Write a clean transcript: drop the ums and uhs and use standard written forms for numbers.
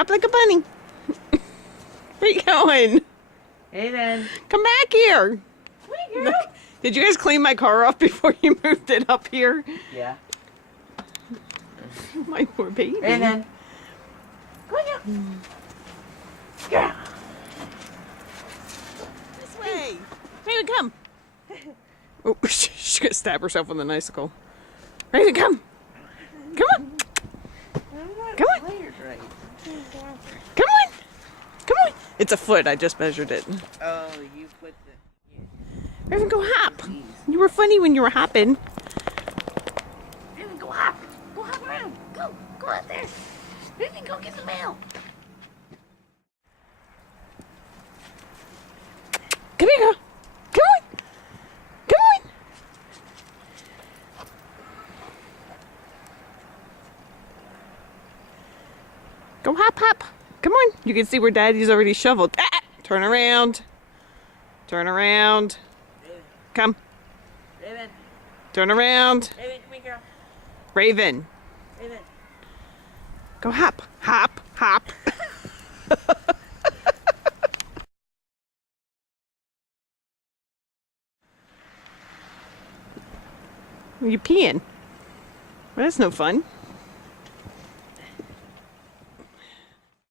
Hop like a bunny. Where you going? Raven. Come back here. Wait, girl. Did you guys clean my car off before you moved it up here? Yeah. My poor baby. Raven. Come on, girl. This way. Raven, come. Oh, she's gonna stab herself with an icicle. Raven, come. Come on. Come on. Right. Come on. Come on. It's a foot. I just measured it. Oh, you put the... Raven, go hop. You were funny when you were hopping. Raven, go hop. Go hop around. Go. Go out there. Raven, go get the mail. Come here, girl. Come on. Come on. Go hop, hop. Come on. You can see where Daddy's already shoveled. Ah! Turn around. Turn around. Raven. Come. Raven. Turn around. Raven, come here, girl. Raven. Raven. Go hop. Hop. Hop. Are you peeing? Well, that's no fun.